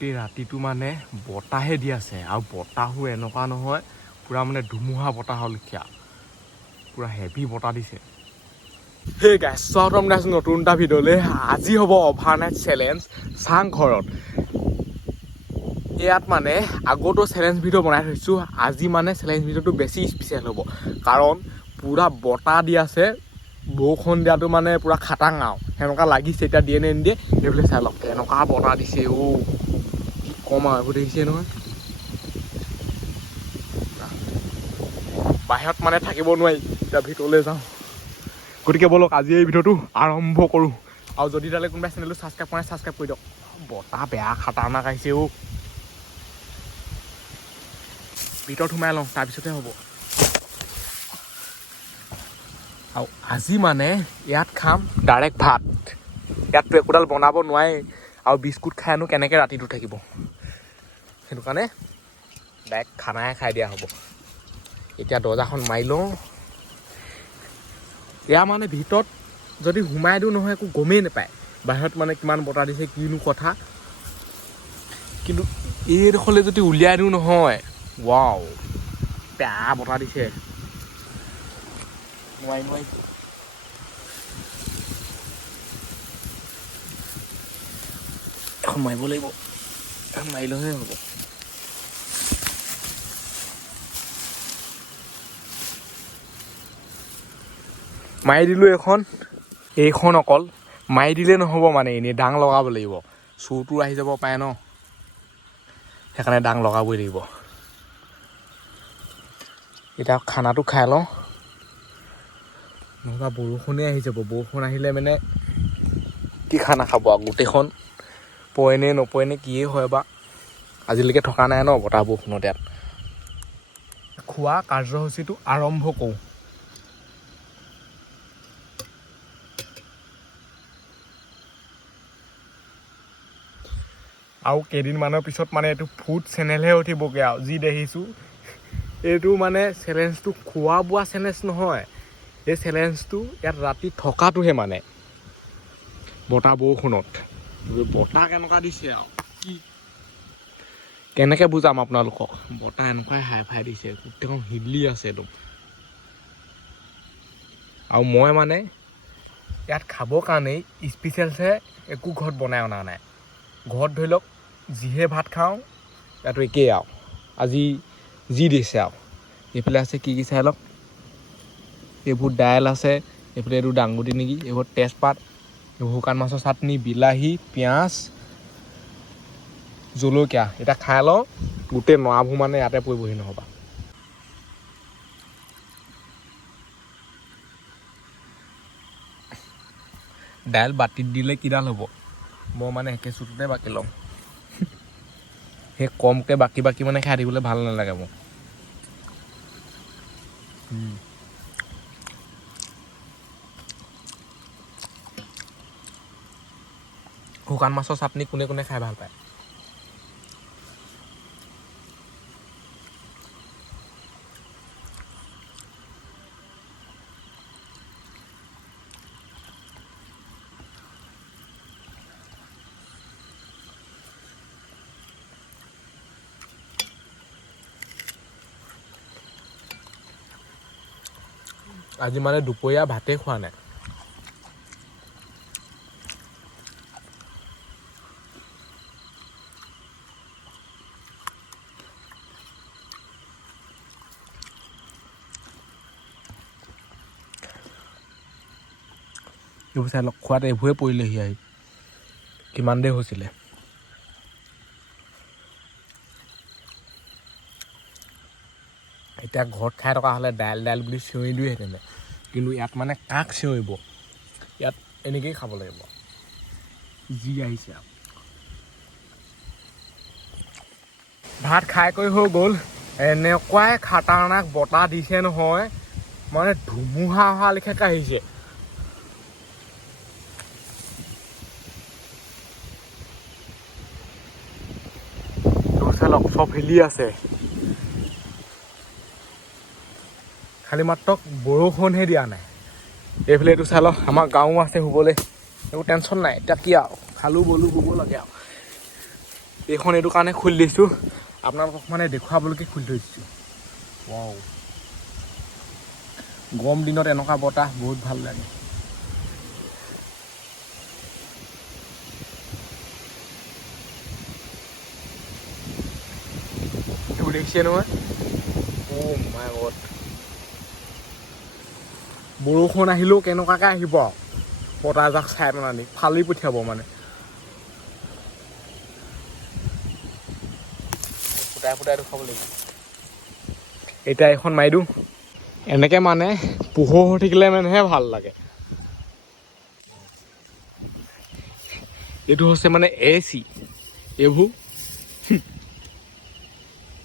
গোটেই ৰাতিটো মানে বতাহে দি আছে আৰু বতাহো এনেকুৱা নহয় পুৰা মানে ধুমুহা বতাহৰ লেখীয়া পুৰা হেভি বতাহ দিছে। সেই গাইছ স্বাগতম জনাইছোঁ নতুন এটা ভিডিঅ'লৈ। আজি হ'ব অভাৰনাইট চেলেঞ্জ চাংঘৰত। ইয়াত মানে আগতো চেলেঞ্জ ভিডিঅ' বনাই থৈছোঁ, আজি মানে চেলেঞ্জ ভিডিঅ'টো বেছি স্পেচিয়েল হ'ব কাৰণ পুৰা বতাহ দি আছে, বৰষুণ দিয়াটো মানে পুৰা খাটাং আৰু সেনেকুৱা লাগিছে। এতিয়া দিয়ে নে নিদিয়ে এইফালে চাই লওক, এনেকুৱা বতাহ দিছে কি কম আৰু এইবোৰ দেখিছে নহয়। বাহিৰত মানে থাকিব নোৱাৰি, এতিয়া ভিতৰলৈ যাওঁ। গতিকে ব'লক আজি এই ভিডিঅ'টো আৰম্ভ কৰোঁ। আৰু যদি তালৈ কোনোবাই চেনেলটো ছাবস্ক্ৰাইব কৰে ছাবস্ক্ৰাইব কৰি দিয়ক। বতাহ বেয়া খাটাৰনাক আহিছে ভিতৰত সোমাই লওঁ তাৰপিছতে হ'ব। আৰু আজি মানে ইয়াত খাম ডাইৰেক্ট ভাত। ইয়াততো একোডাল বনাব নোৱাৰি আৰু বিস্কুট খাইনো কেনেকৈ ৰাতিটো থাকিব, সেইটো কাৰণে ডাইৰেক্ট খানাই খাই দিয়া হ'ব। এতিয়া দৰ্জাখন মাৰি লওঁ। এয়া মানে ভিতৰত যদি সোমাই দিওঁ নহয় একো গমেই নাপায় বাহিৰত মানে কিমান বতাহ দিছে কিনো কথা, কিন্তু এইডোখৰলৈ যদি উলিয়াই দিওঁ নহয়, ৱাও বেয়া বতাহ দিছে। নোৱাৰি এখন মাৰিব লাগিব, এখন মাৰিলেহে হ'ব। মাৰি দিলোঁ এইখন অকল মাৰি দিলে নহ'ব মানে এনেই ডাং লগাব লাগিব। চোৰটো আহি যাব পাৰে ন, সেইকাৰণে ডাং লগাবই লাগিব। এতিয়া খানাটো খাই লওঁ, নহ'বা বৰষুণেই আহি যাব। বৰষুণ আহিলে মানে কি খানা খাব আৰু, গোটেইখন পৰেনে নপৰেনে কিয়ে হয় বা। আজিলৈকে থকা নাই ন বতাহ বৰষুণত। ইয়াত খোৱা কাৰ্যসূচীটো আৰম্ভ কৰোঁ। আৰু কেইদিনমানৰ পিছত মানে এইটো ফুড চেনেলহে উঠিবগৈ আৰু যি দেখিছোঁ। এইটো মানে চেলেঞ্জটো খোৱা বোৱা চেলেঞ্জ নহয়, এই চেলেঞ্জটো ইয়াত ৰাতি থকাটোহে মানে বতাহ বৰষুণত। বতাহ কেনেকুৱা দিছে আৰু কি কেনেকৈ বুজাম আপোনালোকক, বতাহ এনেকুৱাই হাই ফাই দিছে, গোটেইখন হিলি আছে একদম। আৰু মই মানে ইয়াত খাবৰ কাৰণেই স্পেচিয়েলছে একো ঘৰত বনাই অনা নাই। ঘৰত ধৰি লওক যিহে ভাত খাওঁ ইয়াতো একেই আৰু আজি যি দিছে আৰু। এইফালে আছে কি চাই লওক, এইবোৰ দাইল আছে, এইফালে এইটো দাংবডি নেকি, এইবোৰ তেজপাত, এইবোৰ শুকান মাছৰ চাটনি, বিলাহী, পিঁয়াজ, জলকীয়া। এতিয়া খাই লওঁ, গোটেই নৰাবোৰ মানে ইয়াতে পৰিবহি নহ'বা। দাইল বাতিত দিলে কিডাল হ'ব, মই মানে একে চুটতে বাকি লওঁ। সেই কমকৈ বাকি মানে খাই দিবলৈ ভাল নালাগে মোক। শুকান মাছৰ চাটনি কোনে কোনে খাই ভাল পায়? আজি মানে দুপৰীয়া ভাতেই খোৱা নাই। এইবোৰ চাই লওক, খোৱাত এইবোৰে পৰিলেহি আহি। কিমান দেৰি হৈছিলে। এতিয়া ঘৰত খাই থকা হ'লে দাইল বুলি চিঞৰি দিওঁহেঁতেনে, কিন্তু ইয়াত মানে কাক চিঞৰিব, ইয়াত এনেকেই খাব লাগিব যি আহিছে আৰু। ভাত খাই কৰি হৈ গ'ল। এনেকুৱাই খাটাৰনাক বতাহ দিছে নহয়, মানে ধুমুহা অহা লেখীয়াকৈ আহিছে। লওক চব হিলি আছে, খালি মাত্ৰ বৰষুণহে দিয়া নাই। এইফালে এইটো চাই লওক, আমাৰ গাঁও আছে শুবলৈ, একো টেনশ্যন নাই। এতিয়া কি আৰু খালোঁ বলো শুব লাগে আৰু। এইখন এইটো কাৰণে খুলি দিছোঁ আপোনালোকক মানে দেখুৱাবলৈকে খুলি থৈ দিছোঁ। ৱাও, গৰম দিনত এনেকুৱা বতাহ বহুত ভাল লাগে। এইবোৰ দেখিছে নহয়, অ' মাই গড। বৰষুণ আহিলেও কেনেকুৱাকৈ আহিব আৰু বতাহজাক চাই পেলানি ফালি পঠিয়াব মানে। ফুটাই ফুটাই দেখুৱাব লাগিব। এতিয়া এইখন মাৰি দিওঁ। এনেকৈ মানে পোহৰ হৈ থাকিলে মানেহে ভাল লাগে। এইটো হৈছে মানে AC, এইবোৰ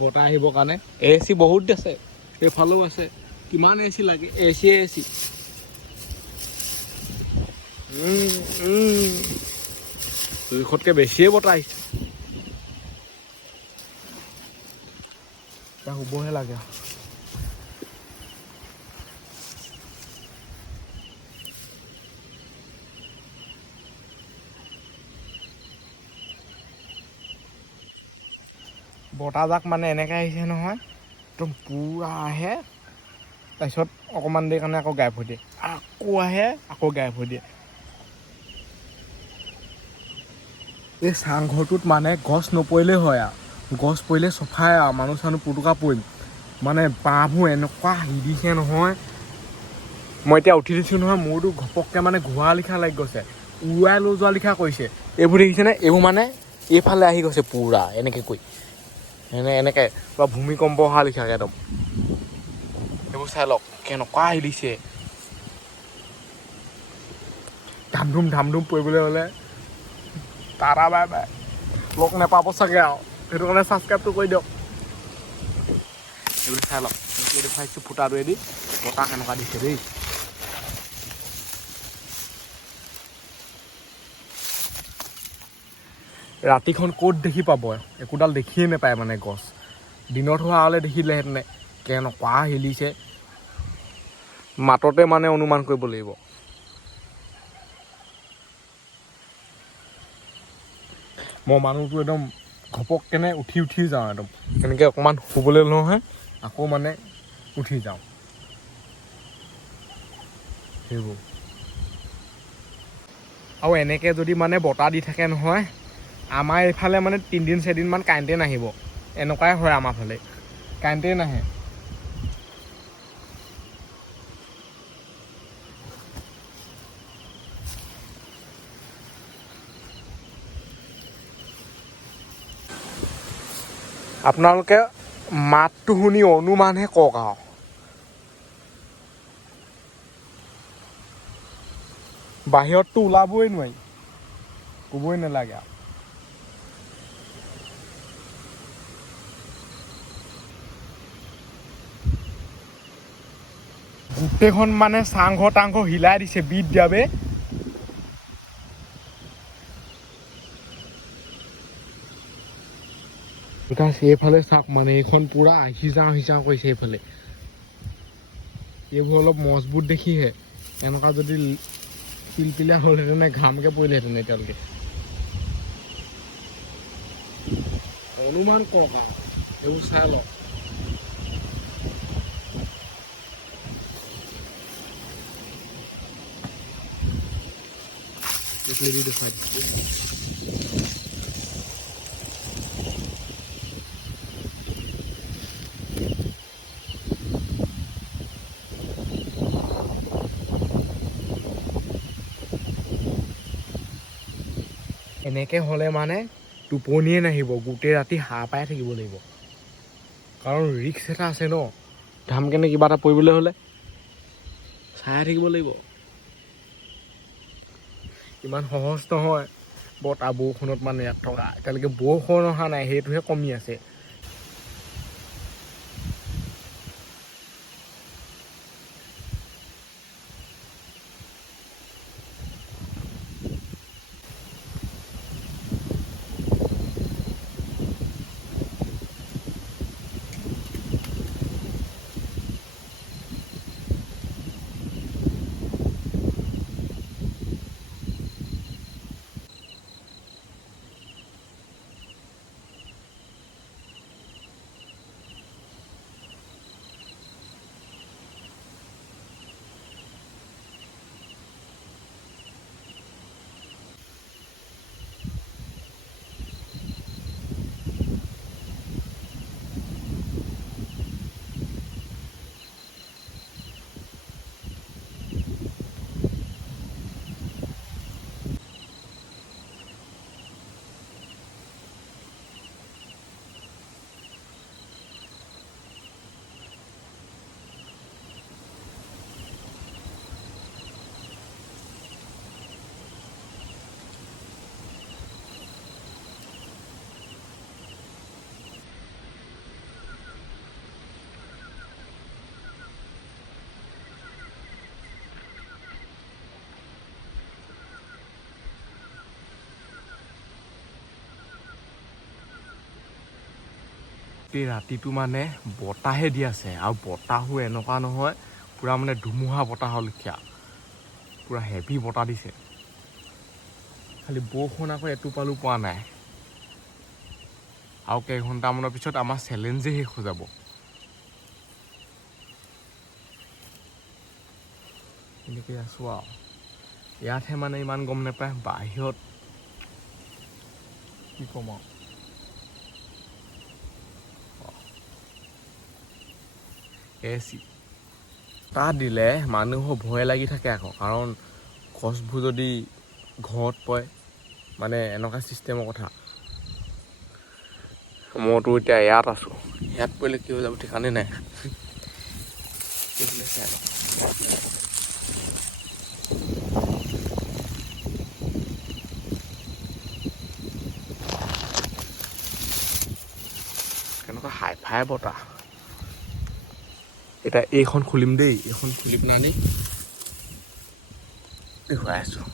বতাহ আহিবৰ কাৰণে AC বহুত আছে, এইফালেও আছে। কিমান AC লাগে, AC জোখতকৈ বেছিয়ে বতাহ আহিছে। এতিয়া শুবহে লাগে। বতাহজাক মানে এনেকৈ আহিছে নহয়, একদম পূৰা আহে, তাৰপিছত অকণমান দেৰি কাৰণে আকৌ গায়ব হৈ দিয়ে, আকৌ আহে আকৌ গায়ব হৈ দিয়ে। এই চাংঘৰটোত মানে গছ নপৰিলেই হয় আৰু, গছ পৰিলে চফাই আৰু মানুহ চানুহ পুটুকা পৰিম। মানে বাঁহবোৰ এনেকুৱা হিলিছে নহয়, মই এতিয়া উঠি দিছোঁ নহয়, মোৰতো ঘপককৈ মানে ঘূৰা লিখা লাগি গৈছে, উৰুৱাই লৈ যোৱা লিখা কৰিছে। এইবোৰ দেখিছেনে, এইবোৰ মানে এইফালে আহি গৈছে পূৰা এনেকৈ কৈ, এনেকৈ পূৰা ভূমিকম্প অহা লিখাকৈ একদম। এইবোৰ চাই লওক কেনেকুৱা হিলিছে। ধাম ধুম পৰিবলৈ হ'লে টাটা বাই বাই, লগ নাপাব চাগে আৰু, সেইটো কাৰণে ছাবস্ক্ৰাইবটো কৰি দিয়ক। এইবোৰ চাই লওক, দেখুৱাইছোঁ ফুটাটোৱেদি বতাহ কেনেকুৱা দিছে দেই। ৰাতিখন ক'ত দেখি পাব, একোডাল দেখিয়ে নাপায় মানে গছ। দিনত হোৱা হ'লে দেখিলেহেঁতেনে কেনেকুৱা হিলিছে, মাততে মানে অনুমান কৰিব লাগিব। মই মানুহটো একদম ঘপককেনে উঠি যাওঁ, একদম এনেকৈ অকণমান শুবলৈ লওঁহে আকৌ মানে উঠি যাওঁ। সেইবোৰ আৰু এনেকৈ যদি মানে বতাহ দি থাকে নহয়, আমাৰ এইফালে মানে 3-4দিনমান কাৰেণ্টে নাহিব। এনেকুৱাই হয় আমাৰ ফালে, কাৰেণ্টেই নাহে। আপোনালোকে মাতটো শুনি অনুমানহে কওক আৰু। বাহিৰততো ওলাবই নোৱাৰি, ক'বই নালাগে আৰু। গোটেইখন মানে চাংঘৰ তাংঘৰ হিলাই দিছে বিট দিয়াবে। এইফালে চাওক মানে এইখন পূৰা সিজাওঁ কৰিছে এইফালে। এইবোৰ অলপ মজবুত দেখিহে, এনেকুৱা যদি পিলপিলীয়া হ'লহেঁতেনে ঘামকৈ পৰিলেহেঁতেন এতিয়ালৈকে। অনুমান কৰক আৰু, এইবোৰ চাই লওক। দেখুৱাই দিছোঁ। এনেকৈ হ'লে মানে টোপনিয়ে নাহিব, গোটেই ৰাতি সাৰ পাই থাকিব লাগিব। কাৰণ ৰিক্স এটা আছে ন, ধামকেনে কিবা এটা পৰিবলৈ হ'লে চাই থাকিব লাগিব। ইমান সহজ নহয় বতাহ বৰষুণত মানে ইয়াত থকা। এতিয়ালৈকে বৰষুণ অহা নাই, সেইটোহে কমি আছে। গোটেই ৰাতিটো মানে বতাহে দি আছে আৰু বতাহো এনেকুৱা নহয় পূৰা মানে ধুমুহা বতাহৰ লেখীয়া পূৰা হেভি বতাহ দিছে খালি বৰষুণ আকৌ এটোপালো পোৱা নাই আৰু কেইঘণ্টামানৰ পিছত আমাৰ চেলেঞ্জেই শেষ হৈ যাব এনেকৈ আছোঁ আৰু ইয়াতহে মানে ইমান গম নাপায় বাহিৰত কি ক'ম আৰু এচি তাত দিলে মানুহৰ ভয় লাগি থাকে আকৌ কাৰণ গছবোৰ যদি ঘৰত পৰে মানে এনেকুৱা চিষ্টেমৰ কথা মইতো এতিয়া ইয়াত আছোঁ ইয়াত পৰিলে কি হৈ যাব ঠিকানে নাই কেনেকুৱা হাই ফাই বতাহ এতিয়া এইখন খুলিম দেই এইখন খুলি পেলাই দেখুৱাই আছোঁ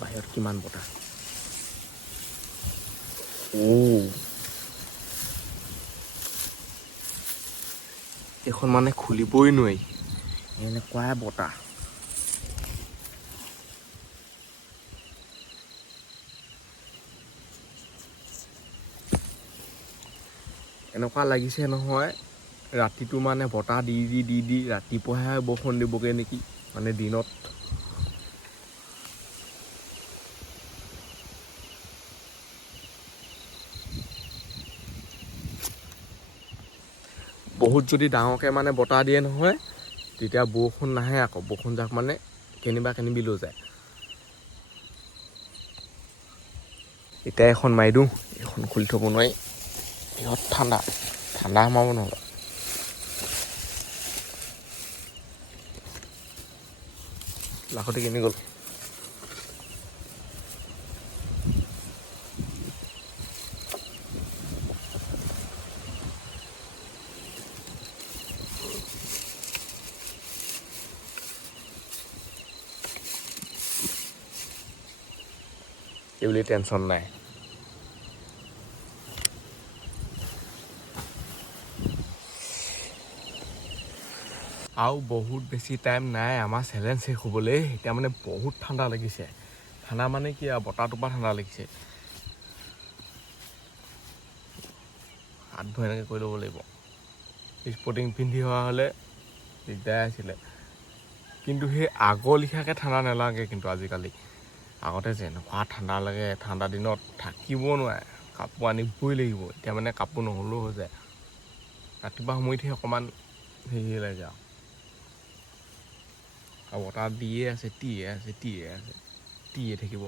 বাহিৰত কিমান বতাহ এইখন মানে খুলিবই নোৱাৰি এনেকুৱাই বতাহ এনেকুৱা লাগিছে নহয় ৰাতিটো মানে বতাহ দি ৰাতিপুৱাহে বৰষুণ দিবগৈ নেকি মানে দিনত বহুত যদি ডাঙৰকৈ মানে বতাহ দিয়ে নহয় তেতিয়া বৰষুণ নাহে আকৌ বৰষুণ যাক মানে কেনিবি লৈ যায় এতিয়া এখন মাৰি দিওঁ এখন খুলি থ'ব নোৱাৰি ইহঁত ঠাণ্ডা সোমাব নহ'লে লাখতে কিনি গ'ল এইবুলি টেনশ্যন নাই আৰু বহুত বেছি টাইম নাই আমাৰ চেলেঞ্জ শেষ হ'বলৈ এতিয়া মানে বহুত ঠাণ্ডা লাগিছে ঠাণ্ডা মানে কি আৰু বতাহটোৰ পৰা ঠাণ্ডা লাগিছে হাত ভৰি এনেকৈ কৰি ল'ব লাগিব স্পৰ্টিং পিন্ধি হোৱা হ'লে দিগদাৰ আছিলে কিন্তু সেই আগৰ লিখাকৈ ঠাণ্ডা নালাগে কিন্তু আজিকালি আগতে যেনেকুৱা ঠাণ্ডা লাগে ঠাণ্ডা দিনত থাকিব নোৱাৰে কাপোৰ আনিবই লাগিব এতিয়া মানে কাপোৰ নহ'লেও হৈ যায় ৰাতিপুৱা সময়তহে অকণমান হেৰি লাগে আৰু বতাহ দিয়ে আছে টিয়ে থাকিব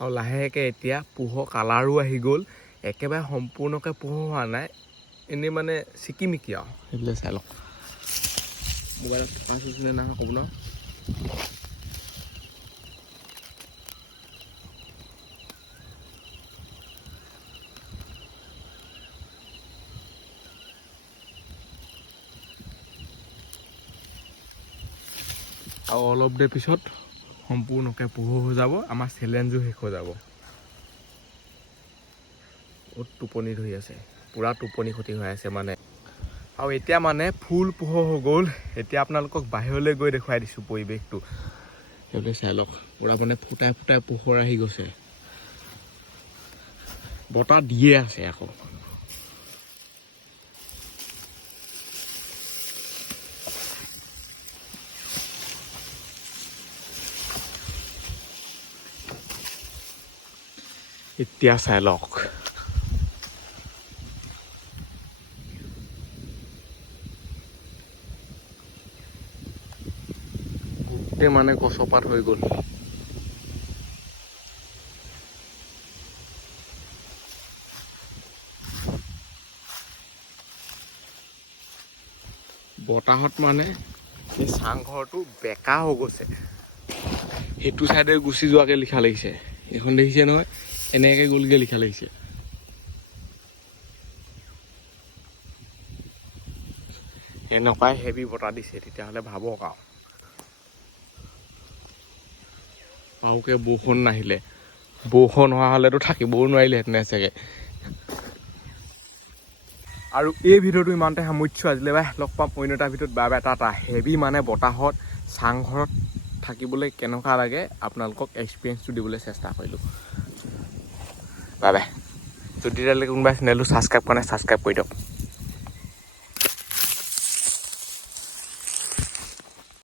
আৰু লাহেকৈ এতিয়া পোহৰ কালাৰো আহি গ'ল একেবাৰে সম্পূৰ্ণকৈ পোহৰ হোৱা নাই এনেই মানে চিকিমিকি আৰু সেইবিলাক চাই লওক মোবাইলত ফাৰ্ষ্ট হৈছিলে নহয় ক'ব ন আৰু অলপ দেৰি পিছত সম্পূৰ্ণকৈ পোহৰ হৈ যাব আমাৰ চেলেঞ্জো শেষ হৈ যাব বহুত টোপনি ধৰি আছে পূৰা টোপনি ক্ষতি হৈ আছে মানে আৰু এতিয়া মানে ফুল পোহৰ হৈ গ'ল এতিয়া আপোনালোকক বাহিৰলৈ গৈ দেখুৱাই দিছোঁ পৰিৱেশটো সেইবিলাক চাই লওক পূৰা মানে ফুটাই পোহৰ আহি গৈছে বতাহ দিয়ে আছে আকৌ এতিয়া চাই লওক গোটেই মানে গছপাত হৈ গ'ল বতাহত মানে এই চাংঘৰটো বেকা হৈ গৈছে সেইটো চাইডে গুচি যোৱাকে লিখা লাগিছে এইখন দেখিছে নহয় এনেকৈ গ'লগে লিখা লাগিছে এনেকুৱাই হেভি বতাহ দিছে তেতিয়াহ'লে ভাবক আৰুকে বৰষুণ নাহিলে বৰষুণ হোৱা হ'লেতো থাকিবও নোৱাৰিলেহেঁতেন চাগে আৰু এই ভিডিঅ'টো ইমানতে সামৰিছোঁ আজিলৈ বাই লগ পাম অন্য এটা ভিডিঅ'ত বাই বাই এটা হেভি মানে বতাহত চাংঘৰত থাকিবলৈ কেনেকুৱা লাগে আপোনালোকক এক্সপিৰিয়েঞ্চটো দিবলৈ চেষ্টা কৰিলোঁ বাই বাই যদি তেতিয়ালৈকে কোনোবাই চেনেলটো ছাবস্ক্ৰাইব কৰা নাই ছাবস্ক্ৰাইব কৰি দিয়ক